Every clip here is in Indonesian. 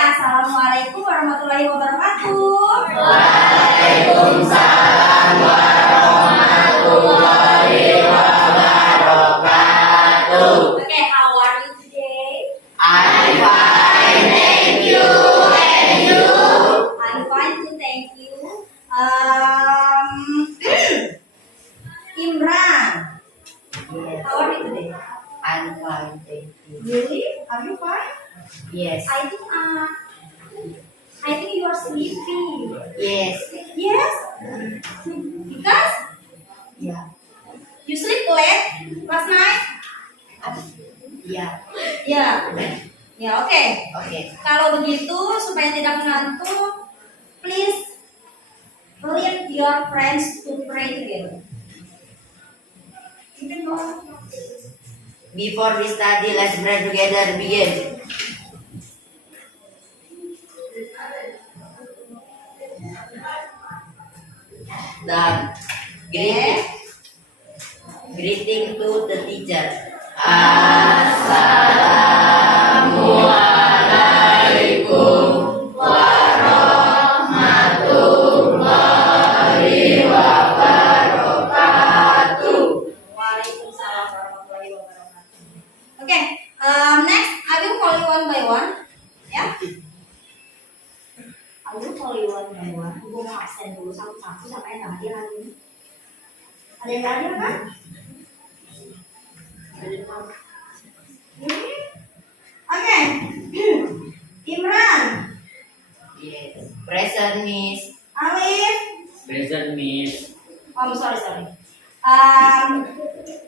Assalamualaikum warahmatullahi wabarakatuh. Waalaikumsalam warahmatullahi wabarakatuh. Okay, how are you today? I'm fine, thank you. And you? I'm fine too, thank you. Imran, how are you today? I'm fine, thank you. Really? Are you fine? Yes. I think you are sleepy. Yes. Yes? Because Yeah. you sleep late last night? Yeah. Ya. Ya, oke. Okay. Kalau begitu supaya tidak mengantuk, please lead your friends to pray together. Before we study, let's pray together. Begin. Dan greeting to the teacher. Assalamualaikum warahmatullahi wabarakatuh. Waalaikumsalam warahmatullahi wabarakatuh. Oke, next I will call you one by one, ya. I will call you one by one. Gue mau absen dulu satu-satu sampai yang hadir hari ini. Ada yang hadir kan? Oke, Imran, Yes. Present, Miss. Alif. Present, Miss. Oh, sorry.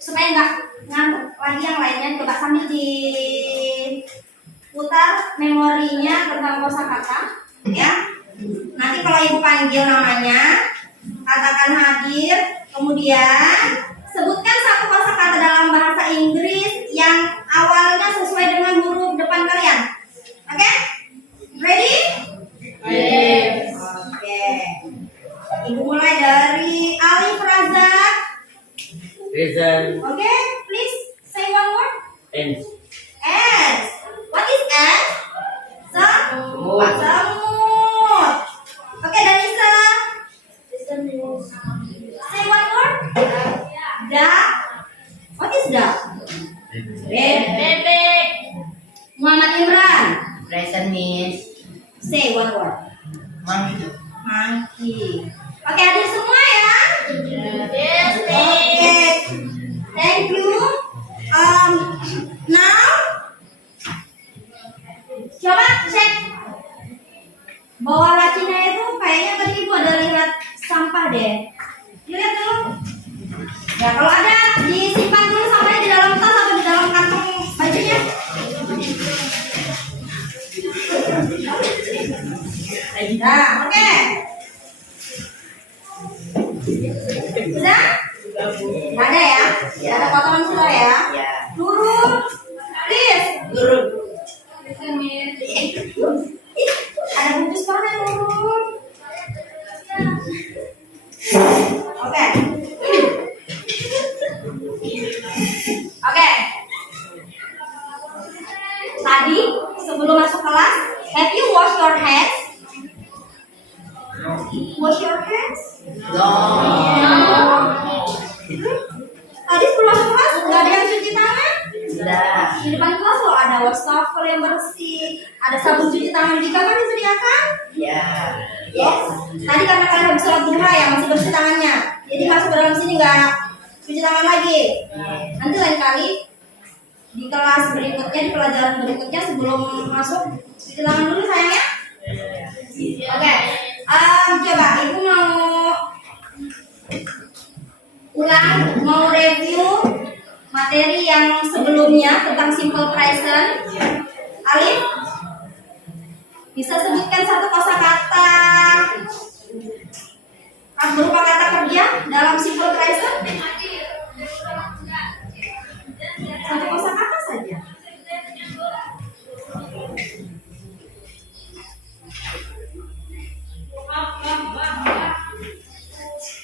Supaya nggak ngantuk lagi yang lainnya, coba sambil diputar memorinya tentang kosakata, ya. Nanti kalau ibu panggil namanya, katakan hadir, kemudian sebutkan satu kosakata dalam bahasa Inggris yang awalnya sesuai dengan huruf depan kalian. Oke? Ready? Yes. Oke. Ibu mulai dari Alif Razak. Present. Okay, please say one word. And Ants. What is ant? Semut. Semut. Okay, Danisa. Say one word. Duck. What is duck? Bebek. Muhammad Imran. Present, Miss. Say one word. Monkey. Monkey. Oke, hadir semua ya? Yes, Oke. Thank you. Now coba cek bawah lacinya itu kayaknya tadi ibu ada lihat sampah deh. Lihat dulu. Ya kalau ada disimpan dulu sampahnya di dalam tas atau di dalam kantong bajunya. Nah, oke. Sudah? Nggak ada ya? Ya. Ada kotoran sudah ya? Ya. Turun, please. Turun. Ada bungkus mana turun? Oke. Oke. Tadi sebelum masuk kelas, have you wash your hands? Wash your hands? No. Tadi sebelum masuk kelas nggak ada yang cuci tangan? Sudah. Di depan kelas loh ada wastafel yang bersih, ada sabun cuci tangan juga kan disediakan? Ya. Yes. Tadi karena kalian habis sholat duha ya masih bersih tangannya, jadi masuk ke dalam sini nggak cuci tangan lagi. Nanti lain kali di kelas berikutnya, di pelajaran berikutnya sebelum masuk cuci tangan dulu sayangnya. Oke. Coba ibu mau ulang, mau review materi yang sebelumnya tentang simple present. Alif, bisa sebutkan satu kosakata berupa kata kerja dalam simple present? Satu kosakata saja.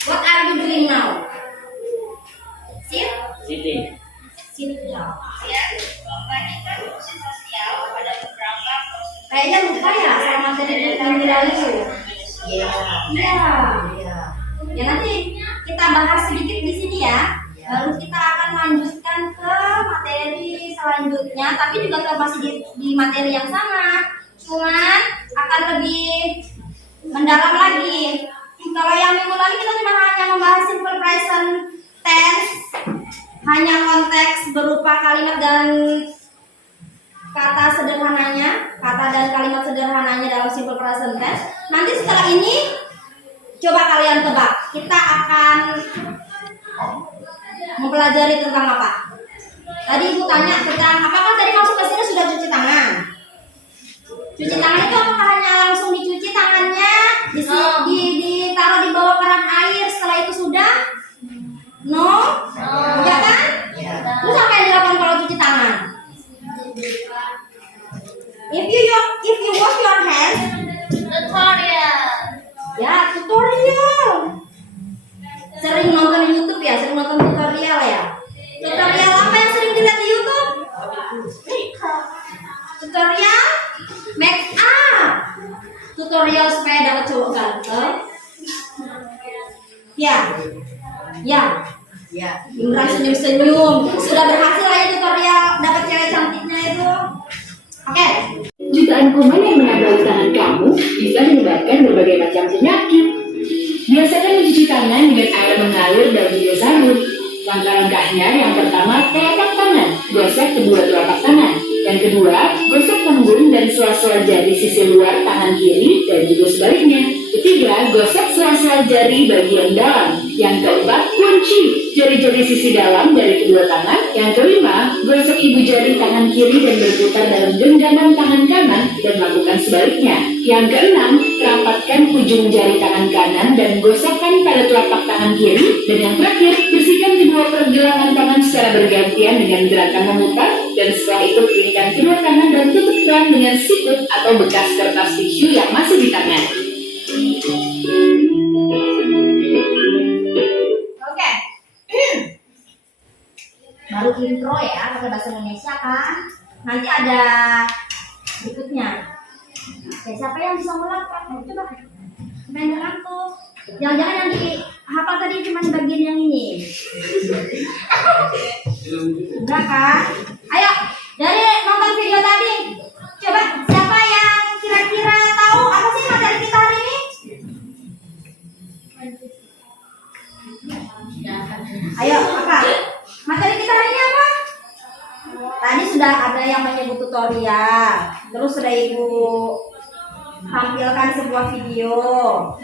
What are you doing now? Sit? sitting. Sit down. Membagikan fungsi sosial pada beberapa prosedur. Kayaknya yang lupa ya soal materi minggu lalu? Iya. Iya. Iya. Ya nanti kita bahas sedikit di sini ya. Lalu kita akan lanjutkan ke materi selanjutnya, tapi juga masih di materi yang sama, cuman akan lebih mendalam lagi. Kalau yang minggu lalu kita cuma hanya membahas simple present tense, hanya konteks berupa kalimat dan kata sederhananya, kata dan kalimat sederhananya dalam simple present tense. Nanti setelah ini coba kalian tebak, kita akan mempelajari tentang apa? Tadi ibu tanya tentang apakah tadi masuk ke sini sudah cuci tangan? Cuci tangan itu apakah hanya langsung dicuci tangannya, ditaruh di bawah keran air, setelah itu sudah? No? Ya kan? Terus apa yang dilakukan kalau cuci tangan? If you wash your hands, Tutorial. ya tutorial. Sering nonton di YouTube ya, sering nonton tutorial ya. Tutorial apa yang sering dilihat di YouTube? Tutorial make up. Tutorial supaya dapat cowok ganteng. Ya, ya. Ya. Imran senyum-senyum. Sudah berhasil lah ya tutorial dapat cewek cantiknya itu. Oke. Jutaan kuman yang menambah tangan kamu bisa menyebabkan berbagai macam penyakit. Biasakan mencuci tangan dengan air mengalir dan juga sabun. Langkah-langkahnya yang pertama, telapak tangan, gosok kedua telapak tangan. Yang kedua, gosok punggung dan sela-sela jari sisi luar tangan kiri dan juga sebaliknya. Ketiga, gosok sela-sela jari bagian dalam. Yang keempat, kunci jari-jari sisi dalam dari kedua tangan. Yang kelima, gosok ibu jari tangan kiri dan berputar dalam genggaman tangan kanan dan lakukan sebaliknya. Yang keenam, rapatkan ujung jari tangan kanan dan gosokkan pada telapak tangan kiri. Dan yang terakhir, bersihkan kedua pergelangan tangan secara bergantian dengan gerakan memutar, dan setelah itu keringkan kedua tangan dan tutup keran dengan sikut atau bekas kertas tisu yang masih di tangan. Oke. Baru intro ya pakai bahasa Indonesia kan. Nanti ada berikutnya. Oke, siapa yang bisa ngulang? Coba. Main ngantuk. Jangan-jangan yang dihafal tadi cuma di bagian yang ini. Enggak kan? Ayo, dari nonton video tadi, coba siapa yang kira-kira tahu apa sih materi kita hari ini? Ayo, apa? Materi kita hari ini apa? Tadi sudah ada yang menyebut tutorial, terus sudah ibu tampilkan sebuah video.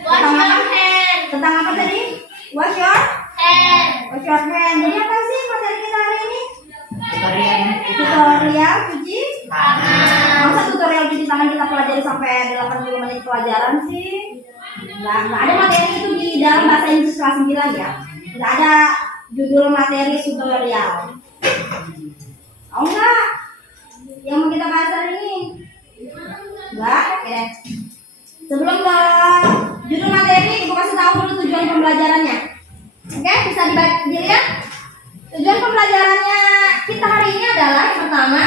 Tentang apa? Tentang apa tadi? Wash your hand. Wash your hand. Jadi apa sih materi kita hari ini? Tutorial cuci tangan. Masa tutorial cuci tangan kita pelajari sampai 80 menit pelajaran sih? Nggak ada materi itu di dalam bahasa Inggris kelas 9 ya. Nggak ada judul materi tutorial. Oh enggak? Yang mau kita bahas hari ini? Enggak? Oke. Sebelum ke judul materi, ibu kasih tahu dulu tujuan pembelajarannya. Oke, bisa dilihat. Tujuan pembelajarannya kita hari ini adalah yang pertama,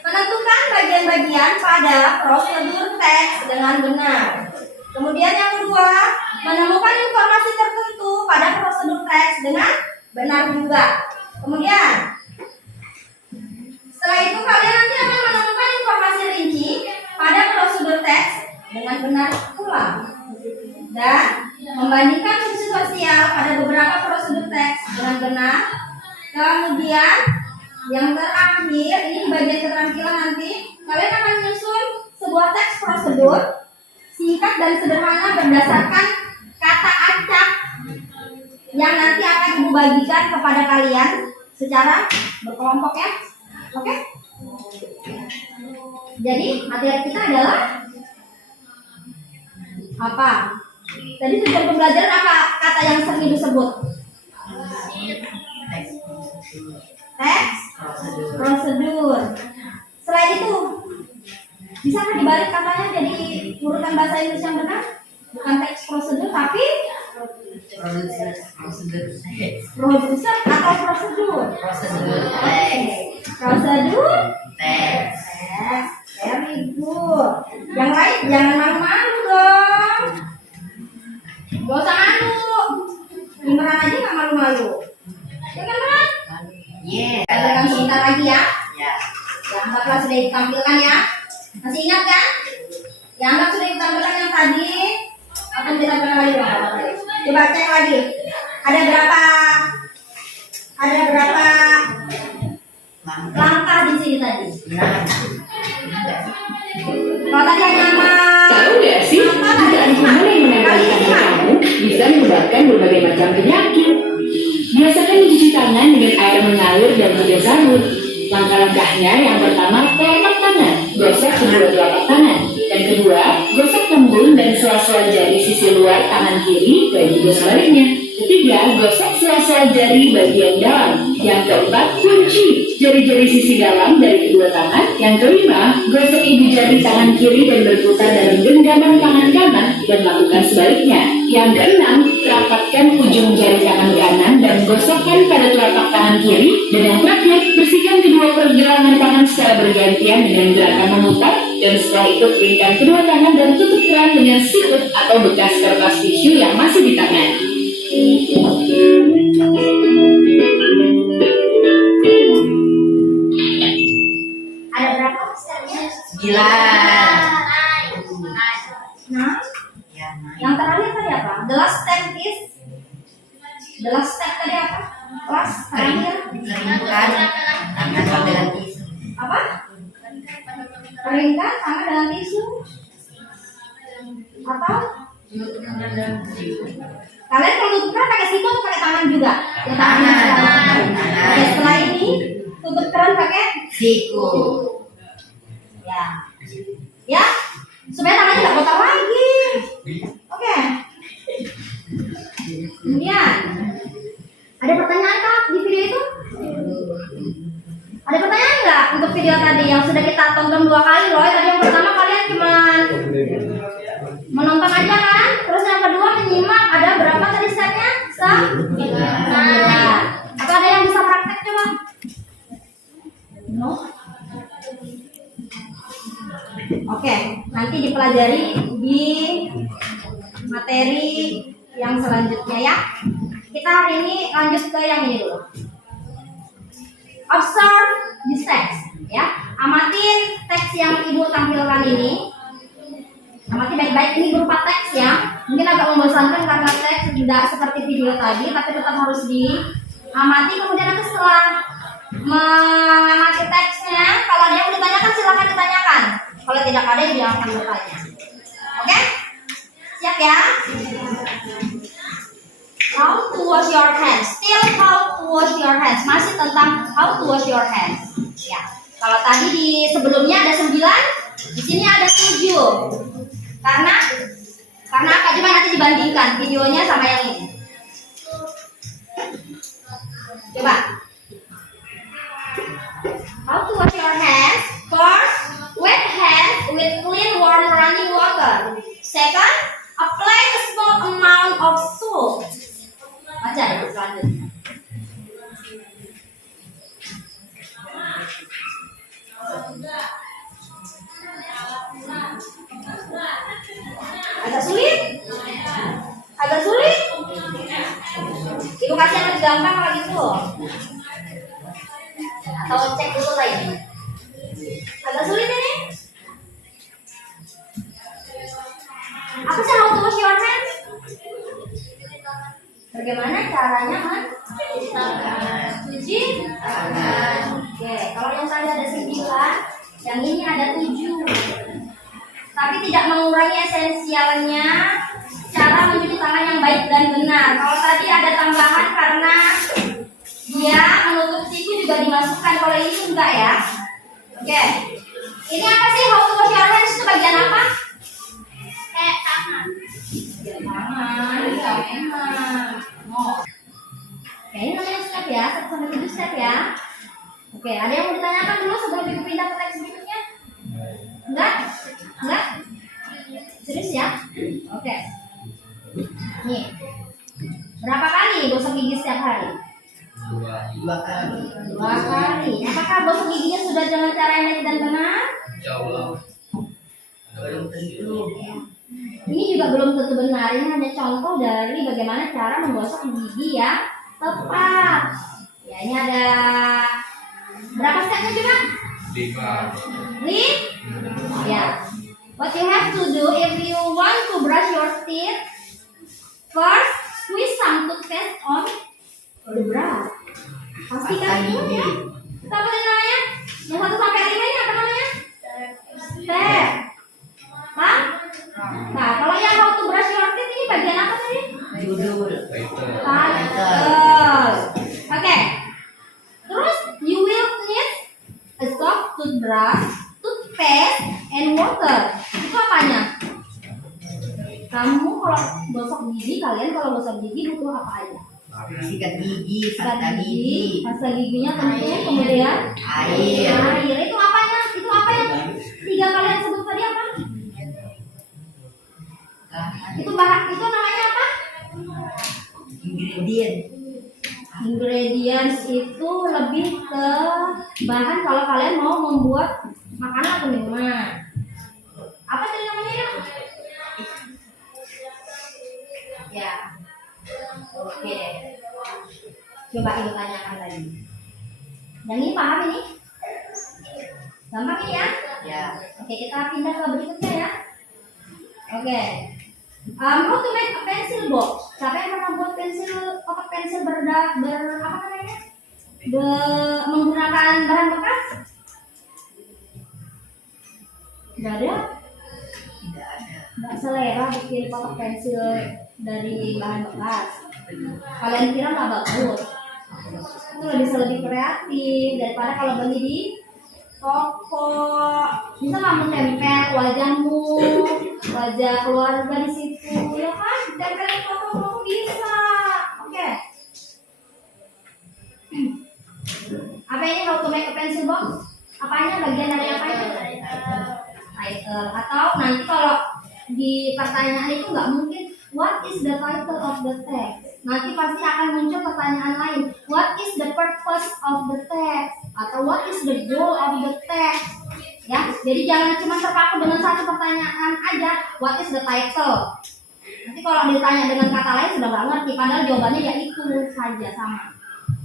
menentukan bagian-bagian pada prosedur teks dengan benar. Kemudian yang kedua, menemukan informasi tertentu pada prosedur teks dengan benar juga. Kemudian, setelah itu kalian nanti akan menemukan informasi rinci pada prosedur teks dengan benar pula. Dan membandingkan fungsi sosial pada beberapa prosedur teks dengan benar. Kemudian yang terakhir, ini di bagian keterampilan nanti, kalian akan menyusun sebuah teks prosedur singkat dan sederhana berdasarkan kata acak yang nanti akan ibu bagikan kepada kalian secara berkelompok ya. Oke? Jadi materi kita adalah apa? Tadi tujuan pembelajaran apa kata yang sering ibu sebut? Teks prosedur. Selain itu, bisa nggak dibalik katanya jadi urutan bahasa Inggris yang benar? Bukan teks prosedur tapi produser atau prosedur. Prosedur Oke. Prosedur teks. Yes, very good. Yang lain jangan malu-malu dong. Gak usah malu. Beneran aja nggak malu-malu. Ya kan, Mas? Yes. Kita tekan sebentar lagi ya. Ya. Ya, anggaplah sudah ditampilkan ya. Masih ingat kan? Ya, anggap sudah ditampilkan yang tadi. Akan ditampilkan lagi dong. Coba cek lagi. Ada berapa langkah di sini tadi? Kalau tadi hanya Tahu nggak sih, jutaan kuman yang menempel di tangan kamu bisa menyebabkan berbagai macam penyakit. Biasakan mencuci tangan dengan air mengalir dan juga sabun. Langkah-langkahnya yang pertama, telapak tangan, gosok kedua telapak tangan. Yang kedua, gosok tembung dan sela-sela jari sisi luar tangan kiri dan juga sebaliknya. Ketiga, gosok sela-sela jari bagian dalam. Yang keempat, kunci jari-jari sisi dalam dari kedua tangan. Yang kelima, gosok ibu jari tangan kiri dan berputar dalam genggaman tangan kanan dan lakukan sebaliknya. Yang keenam, rapatkan ujung jari tangan kanan dan gosokkan pada telapak tangan kiri. Dan yang terakhir, bersihkan kedua pergelangan tangan secara bergantian dengan gerakan memutar. Dan setelah itu keringkan kedua tangan dan tutup keran dengan sikut atau bekas kertas tisu yang masih di tangan. ada berapa stepnya? 9. Nah, Ya, yang terakhir tadi apa? The last step tadi apa? Last terakhir keringkan tangan dengan tisu. apa? Keringkan tangan dengan tisu atau kalian kalau tutup keran pakai siku atau pakai tangan juga? Ya, Tangan. Oke, setelah ini tutup keran pakai Siku. ya, ya, supaya tangannya nggak kotor lagi. Oke. Kemudian ada pertanyaan kak di video itu? Ada pertanyaan nggak untuk video tadi yang sudah kita tonton 2 kali loh? Tadi yang pertama kalian cuma menonton aja kan? Terus yang kedua menyimak. Ada berapa tadi stepnya? 9. Apa ada yang bisa praktek coba? No. Oke, nanti dipelajari di materi yang selanjutnya ya. Kita hari ini lanjut ke yang ini dulu. Observe this text, ya. Amatin teks yang ibu tampilkan ini. Amati baik-baik, ini berupa teks ya. Mungkin agak membosankan karena teks tidak seperti video tadi, tapi tetap harus diamati. Kemudian nanti setelah mengamati teksnya, kalau ada yang mau ditanyakan silakan ditanyakan. Kalau tidak ada, ya jangan bertanya. Oke? Siap ya? How to wash your hands. Still how to wash your hands. Masih tentang how to wash your hands. Ya. Kalau tadi di sebelumnya ada 9, di sini ada 7. Karena apa? Coba nanti dibandingkan videonya sama yang ini. Coba. How to wash your hands? First, wet hands with clean warm running water. Second, apply a small amount of soap. Baca ya selanjutnya. Agak sulit? Agak sulit? Ibu kasih yang lebih gampang kalau gitu. Atau cek dulu lah ini. Agak sulit ini? Apa sih how to wash your hands? Bagaimana caranya mencuci tangan? Oke, kalau yang tadi ada 9, yang ini ada 7. Tapi tidak mengurangi esensialnya cara mencuci tangan yang baik dan benar. Kalau tadi ada tambahan karena dia menutup siku juga dimasukkan. Kalau ini enggak ya. Oke. Ini apa sih how to wash your hands itu bagian apa? Tangan. Tangan. Ya memang. Oh. Oke, ini namanya step ya. 1-7 step ya. Oke, ada yang mau ditanyakan dulu sebelum ibu pindah ke teks berikutnya? Enggak? Enggak? Serius ya? Oke. Nih. Berapa kali gosok gigi setiap hari? Dua kali. 2 kali. Apakah gosok giginya sudah dengan cara yang baik dan benar? Belum tentu. Ini juga belum tentu benar. Ini hanya contoh dari bagaimana cara menggosok gigi yang tepat. Ya, ini ada berapa stepnya juga? 5. Ya. What you have to do if you want to brush your teeth, first squeeze some toothpaste on the brush. Pastikan dulu ya. Kita apa tadi namanya? Yang 1 sampai 5 ini apa namanya? Step. Hah? Nah, kalau yang how to brush your teeth ini bagian apa tadi? Judul. Title. Oke. Terus you will need a soft toothbrush, toothpaste, and water. Itu apanya? Kamu kalau gosok gigi, kalian kalau gosok gigi butuh apa aja? Sikat gigi, Sikat pasta gigi, pasta giginya tentu, kemudian air. air. Itu apanya? Itu apa yang 3 kalian sebut tadi apa? Itu itu namanya apa? Ingredient. Ingredients itu lebih ke bahan kalau kalian mau membuat makanan atau minuman. Apa tadi namanya ya? Ya. Oke deh. Coba ibu tanyakan lagi. Yang ini paham ini? Gampang ini ya? Ya. Oke, kita pindah ke berikutnya ya. Oke. How to make a pencil box? Siapa yang pernah buat kotak pensil apa namanya? Menggunakan bahan bekas? Nggak ada? Tidak ada. Nggak selera bikin kotak pensil dari bahan bekas. Kalian kira nggak bagus? Itu lebih kreatif daripada kalau beli di toko. Bisa nggak menempel wajahmu, wajah keluarga di situ, ya kan? Tempelin toko bisa. Oke. Apa ini how to make a pencil box? Apanya? Bagian dari apanya? Title. Atau nanti kalau di pertanyaan itu nggak mungkin what is the title of the text. Nanti pasti akan muncul pertanyaan lain. What is the purpose of the text? Atau what is the goal of the text? Ya, jadi jangan cuma terpaku dengan satu pertanyaan aja. What is the title? Nanti kalau ditanya dengan kata lain sudah nggak ngerti. Padahal jawabannya ya itu saja sama.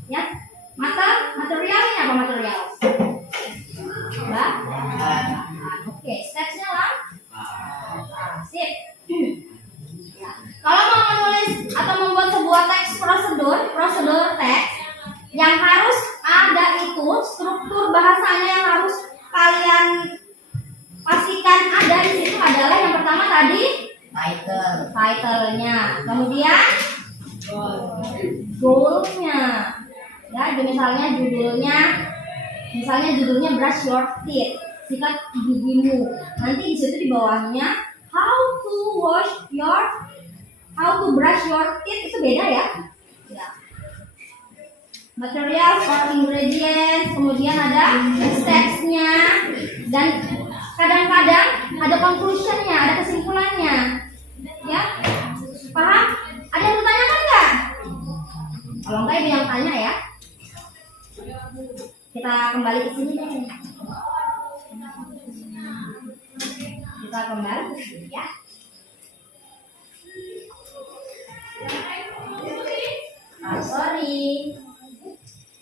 Ya, materialnya apa material? Mbak? Oke, stepsnya lah. Sip. Ya. Kalau mau menulis atau membuat sebuah teks prosedur teks yang harus ada itu struktur bahasanya yang harus kalian pastikan ada di situ adalah yang pertama tadi title-nya, kemudian goal-nya. Ya, misalnya judulnya brush your teeth, sikat gigimu. Nanti di situ di bawahnya how to brush your teeth itu beda ya. Ya. Material or ingredients, kemudian ada steps-nya dan kadang-kadang ada conclusion-nya, ada kesimpulannya. Ya. Paham? Ada yang bertanyakan nggak? Kalau enggak ibu yang tanya ya. Kita kembali ke sini deh. Kita kembali ke sini ya. Sorry.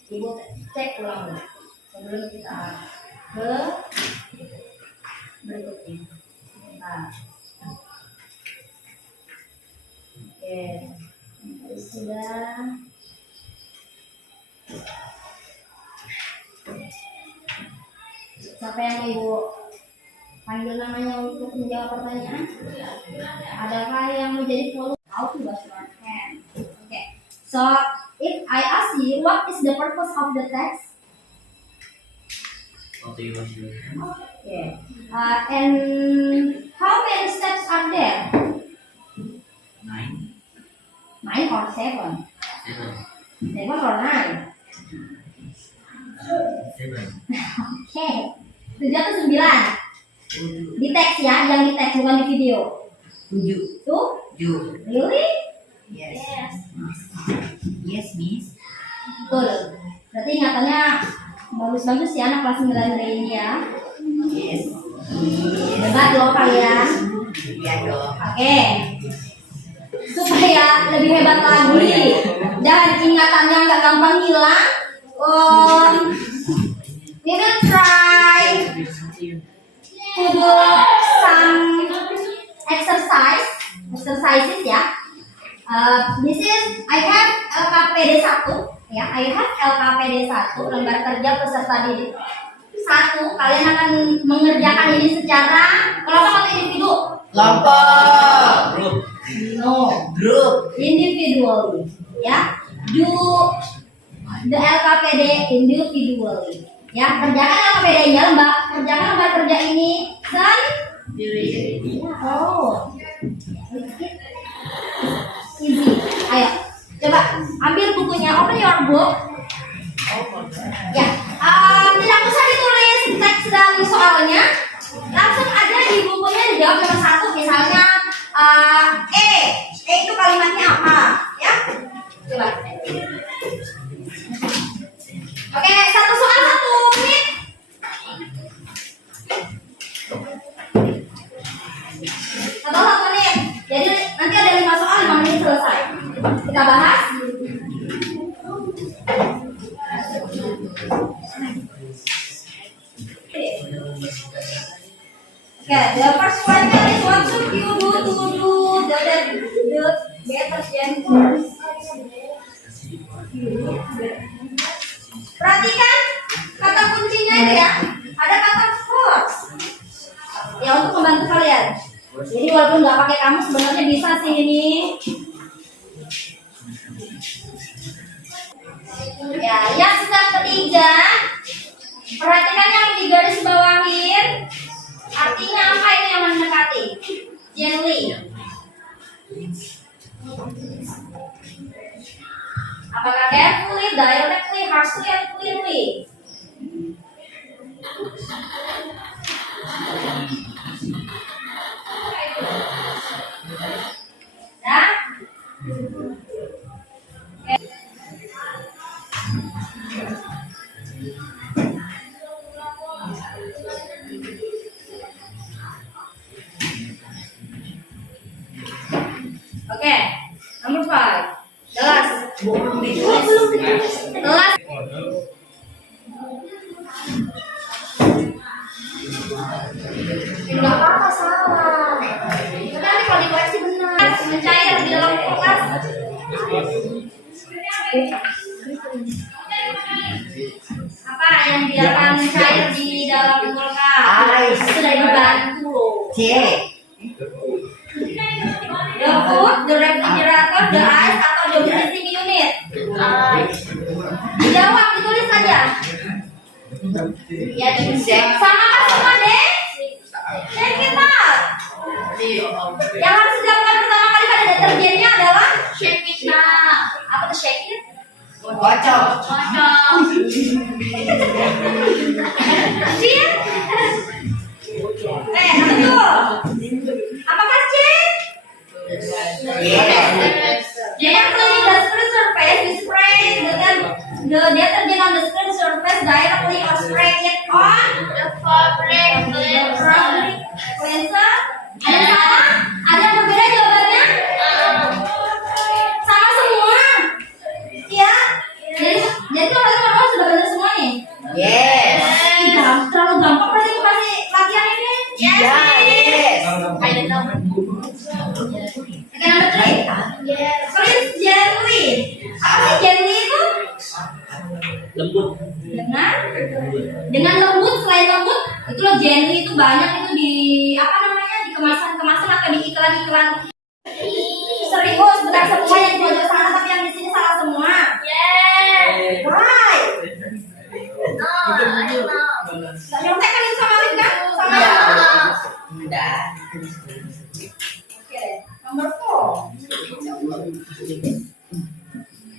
Ibu cek ulang dulu sebelum kita ke berikutnya. Nah. Oke. Ini sudah. Siapa yang ibu panggil namanya untuk menjawab pertanyaan? Adakah yang menjadi follow how to wash your hand? Okay. So if I ask you what is the purpose of the text? Okay. And how many steps are there? 9 or 7? 7 or 9? Oke. 7 atau 9? Di teks ya, yang di teks bukan di video. 7. Tuh? Really? Yes. Yes, Miss. Betul. Berarti ingatannya bagus-bagus ya anak kelas 9 ini ya. Yes. Hebat loh kalian. Iya dong. Oke. Supaya lebih hebat lagi dan ingatannya nggak gampang hilang, we will try to do some exercises ya. This is I have LKPD 1 ya. I have LKPD 1 lembar kerja peserta didik 1. Kalian akan mengerjakan ini secara kelompok atau individu? Kelompok. Grup. No, Grup. individually ya. Do the LKPD individually ya. Kerjakan LKPD-nya, kerjakan lembar kerja ini sendiri. Oh, easy. Ayo, coba ambil bukunya, open your book. Ya, tidak usah ditulis teks dan soalnya, langsung aja di bukunya dijawab nomor 1. Misalnya E itu kalimatnya apa? Ya, coba. Oke, 1 soal 1 menit. Atau 1 menit. Jadi nanti ada 5 soal 5 menit selesai. Kita bahas. Okay, the first question is what should you do to do the detergent first? Perhatikan kata kuncinya itu ya. Ada kata first. Ya untuk membantu kalian. Jadi walaupun nggak pakai kamu sebenarnya bisa sih ini. Ya, yang step ketiga. Perhatikan yang di garis bawahin. Artinya apa ini yang mendekati? Gently. Apakah carefully, directly, harshly, atau clearly? Ya? Oke, nomor 5. Jelas. Belum ditulis. Jelas. Enggak apa-apa salah. Tapi nanti kalau dikoreksi benar, mencair di dalam kulkas. Apa yang biarkan mencair di dalam kulkas? Sudah dibantu loh. C. The food, the refrigerator, the ice, atau the freezing unit? Jawab, ditulis saja. Ya, sama kan semua deh? Check it out. Yang harus dilakukan pertama kali pada deterjennya adalah shake it now. Apa tuh shake it? Kocok. Cin? Betul. Apakah Cin? Yang cleaning the screen surface, we spray the detergent on the screen surface directly or spray it on the fabric cleanser. Ada yang sama? Ada yang berbeda jawabannya? Sama semua. Iya. Jadi teman-teman sudah benar semua nih. Yes. Terlalu gampang berarti aku kasih latihan ini. Yes. Oke, number 3. Please gently. Apa sih gently itu? Lembut. Dengan lembut. Selain lembut, itu loh gently itu banyak itu di apa namanya di kemasan atau di iklan. Serius, benar semua yang di pojok sana tapi yang di sini salah semua. Right. Gak nyontek kan itu sama Lin kan? Sama ya. Udah. Oke, nomor 4.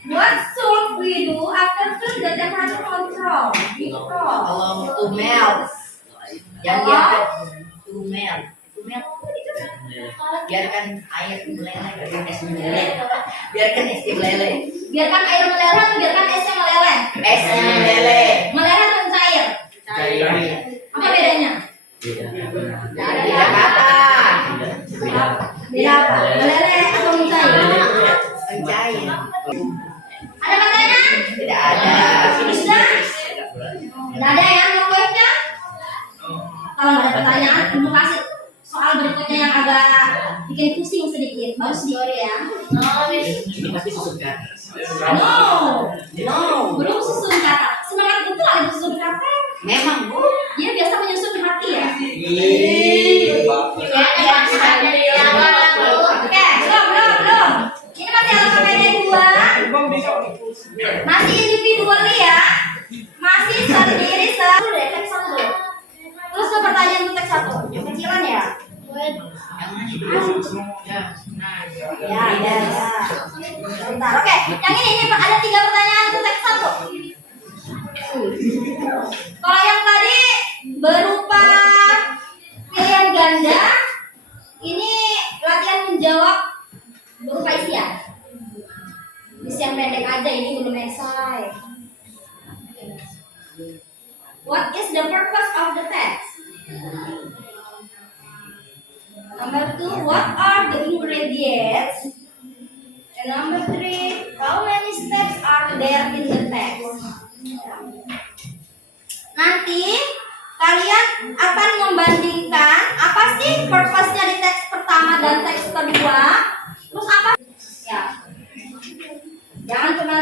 What should we do after the temperature control? Kalau to melt. Yang dia to melt. Biarkan air meleleh, biarkan es meleleh. Biarkan es meleleh. Biarkan air meleleh atau biarkan esnya meleleh? Esnya meleleh. Meleleh dan cair. Cair. Apa bedanya? Tidak apa. Beda apa? Meleleh atau mencair? Mencair. Ada pertanyaan? Tidak ada. Sudah? Tidak ada ya pokoknya? Kalau nggak ada pertanyaan, ibu kasih soal berikutnya yang agak bikin pusing sedikit. Baru sedikit ya. Ini pasti susun kata. No, belum susun kata. Semangat betul ada susun kata. Memang Bu. Dia biasa menyusun hati ya. Oke, belum. Ini masih alfabet dua. Masih individual ya. Masih sendiri satu deh, teks satu deh. Terus ke pertanyaan untuk teks satu. Kecilan ya. Ya. Bentar, oke. Yang ini ada 3 pertanyaan untuk teks satu. Kalau yang tadi berupa pilihan ganda, ini latihan menjawab berupa isian. Isian pendek aja, ini belum esai. What is the purpose of the text? Number 2, what are the ingredients? And number 3, how many steps are there in the text? Nanti kalian akan membandingkan apa sih purpose-nya di teks pertama dan teks kedua. Terus apa? Ya. Jangan cuma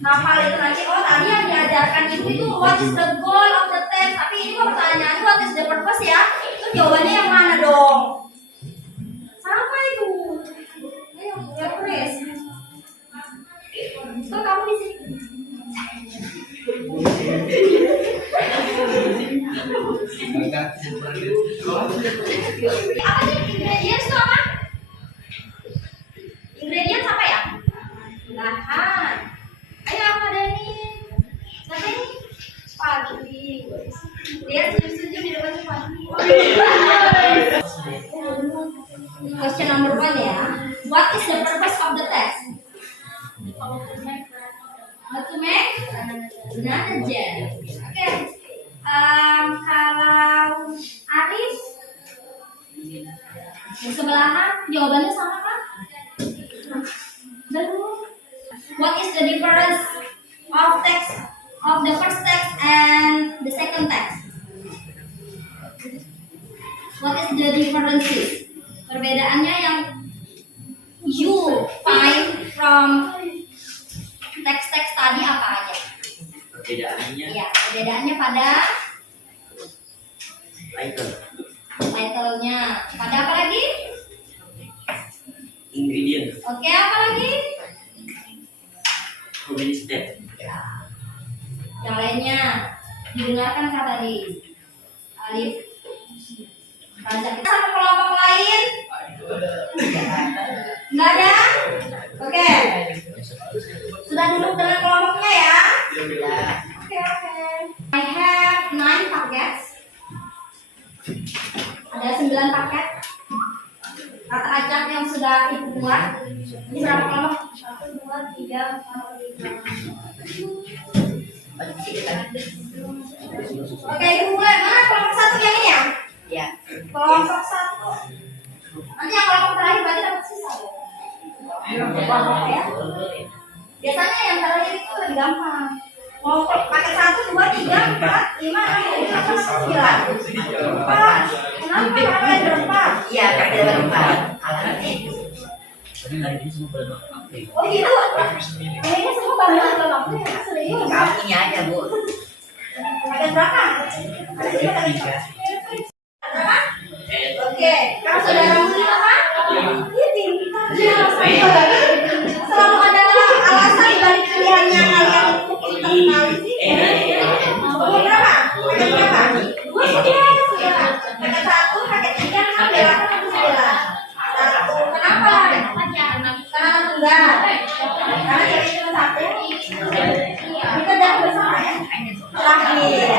hafal itu nanti, oh tadi yang diajarkan itu what is the goal of the text, tapi ini kok pertanyaannya what is the purpose ya, itu jawabannya yang mana dong? Sama itu. Ayo, ya Chris. Kok kamu di sini? Apa sih ingredients itu apa? Ingredients apa ya? Bahan. Ayo apa Dani? Siapa ini? Pagi. Dia senyum-senyum di depan Pagi. Question number 1 ya. What is the purpose of the text? Not to make banana jam. Oke. Kalau Arif di sebelahan jawabannya sama kan? Belum. What is the difference of text of the first text and the second text? What is the differences? Perbedaannya yang you find from teks-teks tadi apa aja? Perbedaannya Iya, perbedaannya pada title-nya. Pada apa lagi? ingredient. Oke, apa lagi? How many steps? Yang lainnya didengarkan kak tadi. Alif. Baca kita sama kelompok lain. Nggak ada? Oke. Sudah duduk dengan kelompoknya ya? Oke. I have 9 packets. Ada 9 paket. Kata acak yang sudah ibu buat. Ini berapa kelompok? 1, 2, 3, 4, 5. Oke, ibu mulai. Mana kelompok 1 yang ini ya? Ya. Kelompok 1. Nanti yang kelompok terakhir berarti dapat sisa. Kelompok ya. Biasanya yang terakhir itu lebih gampang. Mau pakai 1, 2, 3, 4, 5, 6, 7, 8, 9. 4. Kenapa kalian berempat? Iya, pakai berempat. Alatnya itu. Tapi hari ini semua pada pakai. Oh gitu? Kayaknya semua banyak kalau aku ya serius. Kamunya aja Bu. Paket berapa? Ada 3 kali. Berapa? Oke, kalau saudara muslim apa? Iya pintar. Selalu ada alasan balik pilihannya kalian untuk pintar sekali sih. Berapa? Paket berapa? 2 sudah. Paket 1, paket 3, paket 8, paket 9. 1. Kenapa? Karena tunggal. Karena jadi cuma 1. Kita jangan bersama ya. Terakhir.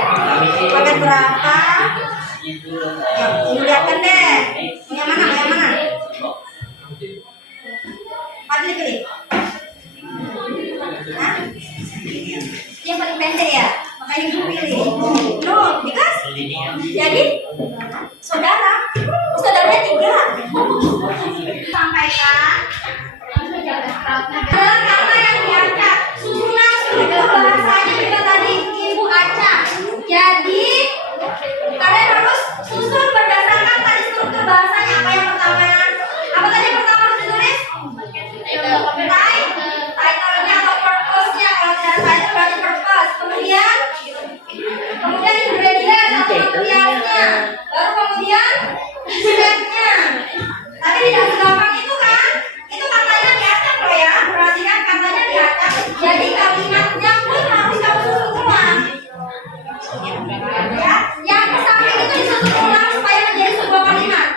Paket berapa? Ini lihatkan deh. Yang mana? Yang mana? Paket Tapi tidak segampang itu kan? Itu katanya di atas loh ya. Perhatikan katanya di atas. Jadi kalimatnya pun harus kamu susun ulang. Ya, yang ke samping itu disusun ulang supaya menjadi sebuah kalimat.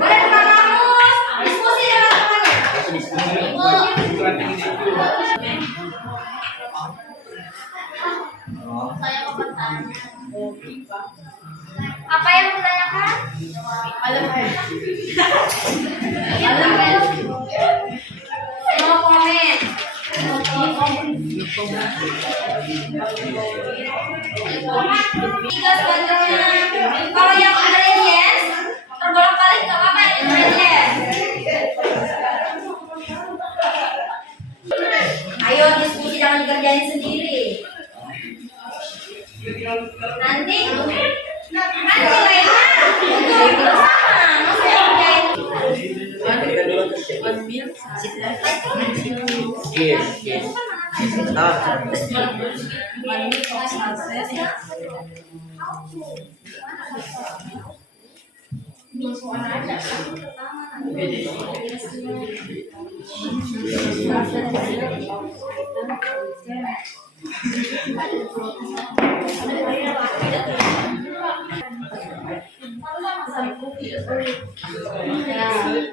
Boleh buka kamus, diskusi dengan temannya. Apa yang menanyakan? No comment. Tiga sebenarnya. Kalau yang ingredients terbolak-balik nggak apa-apa ingredients. Ayo diskusi, jangan dikerjain sendiri. Nanti lainnya itu sama, masih kerjain. Yes, yes.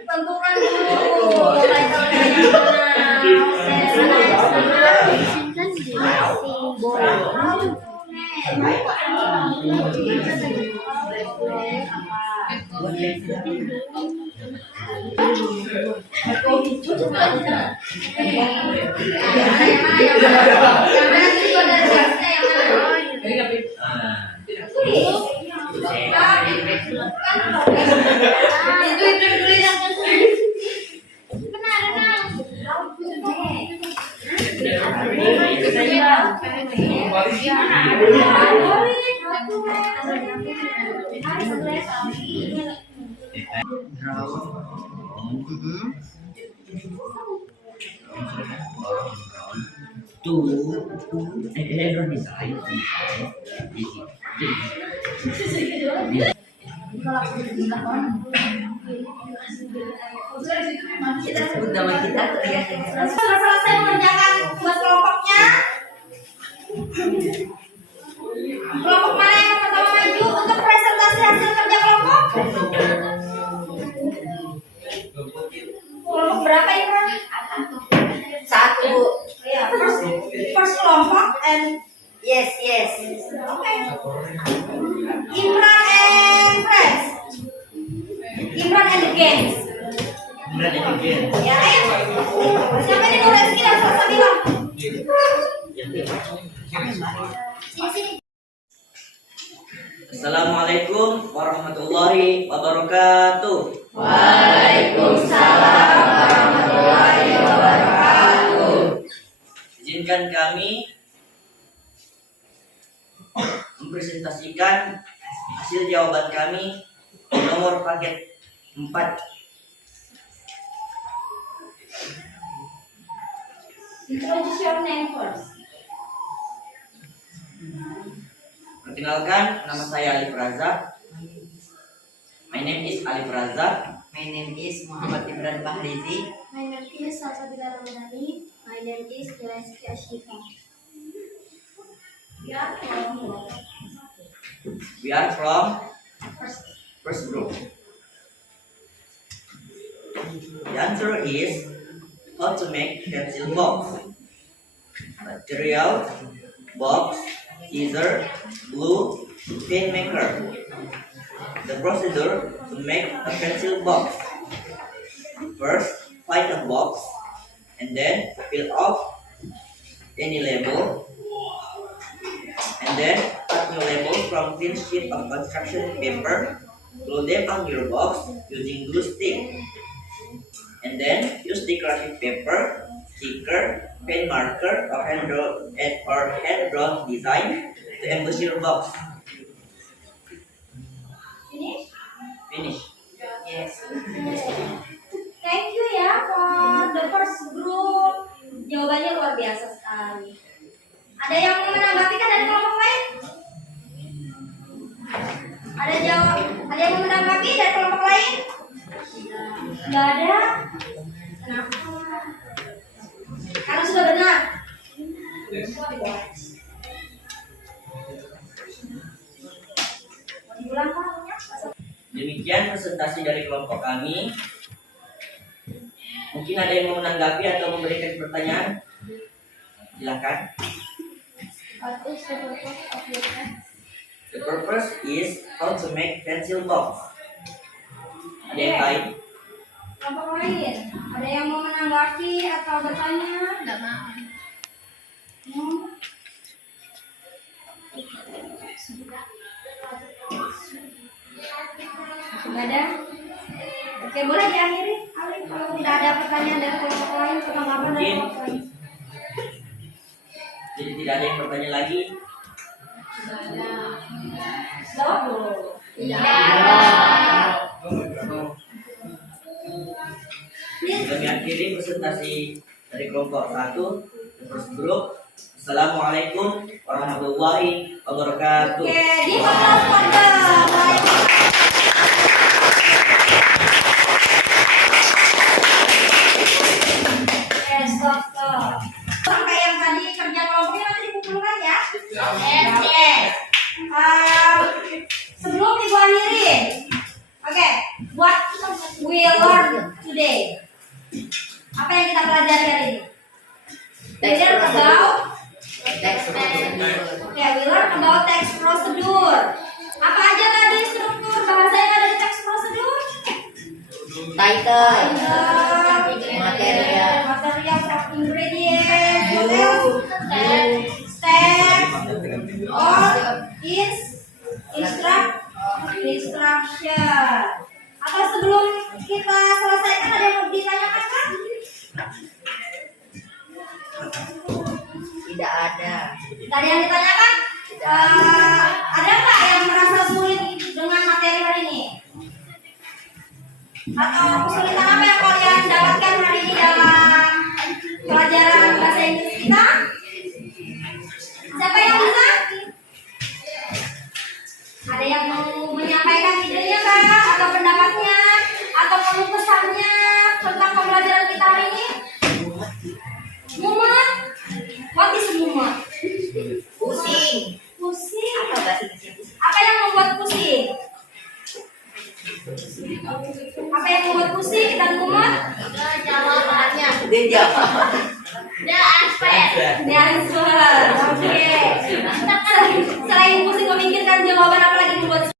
Tentukan dulu title-nya yang Kita sebut nama kita sudah selesai mengerjakan tugas kelompoknya. Kelompok mana yang pertama maju untuk presentasi hasil kerja kelompok? Kelompok berapa Imran? satu. Ya, first kelompok and Yes. okay. Imran and friends. Imran and the gangs. Ya, ayo. Siapa ini Nureski dan Salsabila? Sini. Assalamualaikum warahmatullahi wabarakatuh. Waalaikumsalam warahmatullahi wabarakatuh. Izinkan kami mempresentasikan hasil jawaban kami nomor paket 4. Introduce your name first. Perkenalkan, nama saya Alif Razak. My name is Alif Razak. My name is Muhammad Imran Bahrizi. My name is Salsabila Ramadhani. My name is Jelaski Ashifa. We are from first group. The answer is how to make pencil box. Material: box, scissor, glue, pen maker. The procedure to make a pencil box: first, find a box and then peel off any label, and then cut new labels from thin sheet of construction paper. Glue them on your box using glue stick, and then use decorative paper, sticker, pen marker, or hand-drawn design to emboss your box. Finish. Yes. Thank you ya for the first group. Jawabannya luar biasa sekali. Ada yang mau menanggapi kan dari kelompok lain? Ada yang mau menanggapi dari kelompok lain? Nggak ada. Kenapa? Karena sudah benar. Diulang Pak. Demikian presentasi dari kelompok kami. Mungkin ada yang mau menanggapi atau memberikan pertanyaan? Silakan. What is the purpose of your class? The purpose is how to make pencil box. Ada yang lain? Kelompok lain, ada yang mau menanggapi atau bertanya? Nggak mau. Sudah ada? Oke, boleh diakhiri. Alif, kalau tidak ada pertanyaan dari kelompok lain, tanggapan dari kelompok lain. Jadi tidak ada yang bertanya lagi. Jawab dulu. Kami akhiri presentasi dari kelompok 1, the first group. Assalamualaikum warahmatullahi wabarakatuh. Oke, di kelas pada. Stop. Sampai yang tadi kerja kelompoknya nanti dikumpulkan ya. Yes. Sebelum ibu akhiri, oke, what we learn today? Apa yang kita pelajari hari ini? We learn about we learn about text procedure. Apa aja tadi struktur bahasa yang ada di text procedure? Title. Material of ingredients, what else? Step, or instruction. Atau sebelum kita selesaikan ada yang mau ditanyakan kan? Tidak ada. Tadi yang ditanyakan? Ada nggak yang merasa sulit dengan materi hari ini? Atau kesulitan apa yang kalian dapatkan hari ini dalam pelajaran bahasa Inggris kita? Siapa yang bisa? Ada yang mau menyampaikan idenya kak? Atau pendapatnya? Atau keluh kesahnya tentang pembelajaran kita hari ini? Mumet? What is mumet? Pusing. Pusing? Apa bahasa Inggrisnya? Apa yang membuat pusing? Apa yang membuat pusing dan mumet? Jawabannya. Dia jawab. The answer. Oke. Selain pusing memikirkan jawaban apa lagi membuat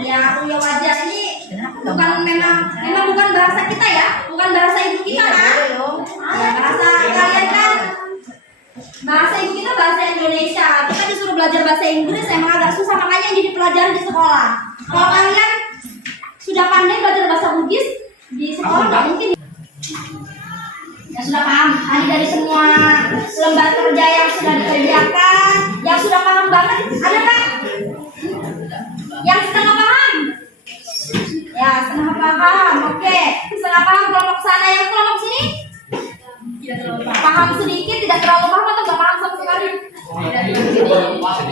ya wajar ini memang bukan bahasa kita ya, bukan bahasa ibu kita kan? Bahasa kalian kan bahasa ibu kita bahasa Indonesia. Kita disuruh belajar bahasa Inggris emang agak susah, makanya yang jadi pelajaran di sekolah. Kalau kalian sudah pandai belajar bahasa Bugis di sekolah nggak mungkin. Ya sudah paham tadi dari semua lembar kerja yang sudah dikerjakan, yang sudah paham banget ada nggak? Yang setengah paham? Ya setengah paham, oke. Setengah paham kelompok sana, yang kelompok sini? Paham sedikit, tidak terlalu paham atau nggak paham sama sekali?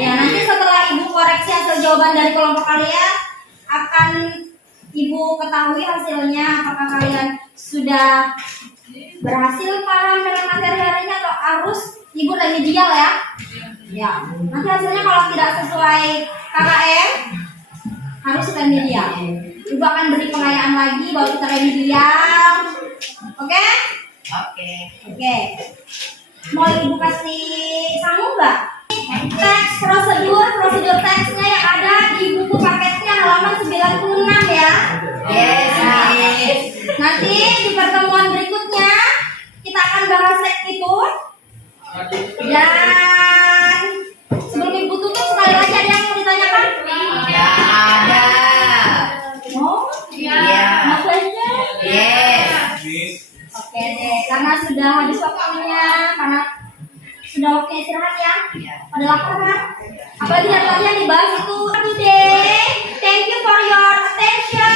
Ya nanti setelah ibu koreksi hasil jawaban dari kelompok kalian akan ibu ketahui hasilnya apakah kalian sudah berhasil paham dengan materi hari ini atau harus ibu remedial ya. Ya, nanti hasilnya kalau tidak sesuai KKM harus remedial. Ibu akan beri pengayaan lagi baru kita remedial. Oke? Oke. Mau ibu kasih sambung nggak? Teks prosedur teksnya yang ada di buku paketnya halaman 96 ya. Yes. Nanti di pertemuan berikutnya kita akan bahas teks itu. Dan sebelum ibu tutup sekali lagi ada yang mau ditanyakan? Tidak ada. Oh? Iya. No question? Yes. Oke deh, karena sudah habis waktunya, karena sudah waktunya istirahat ya. Pada lapar kan? Apalagi dari tadi yang dibahas itu today. Thank you for your attention.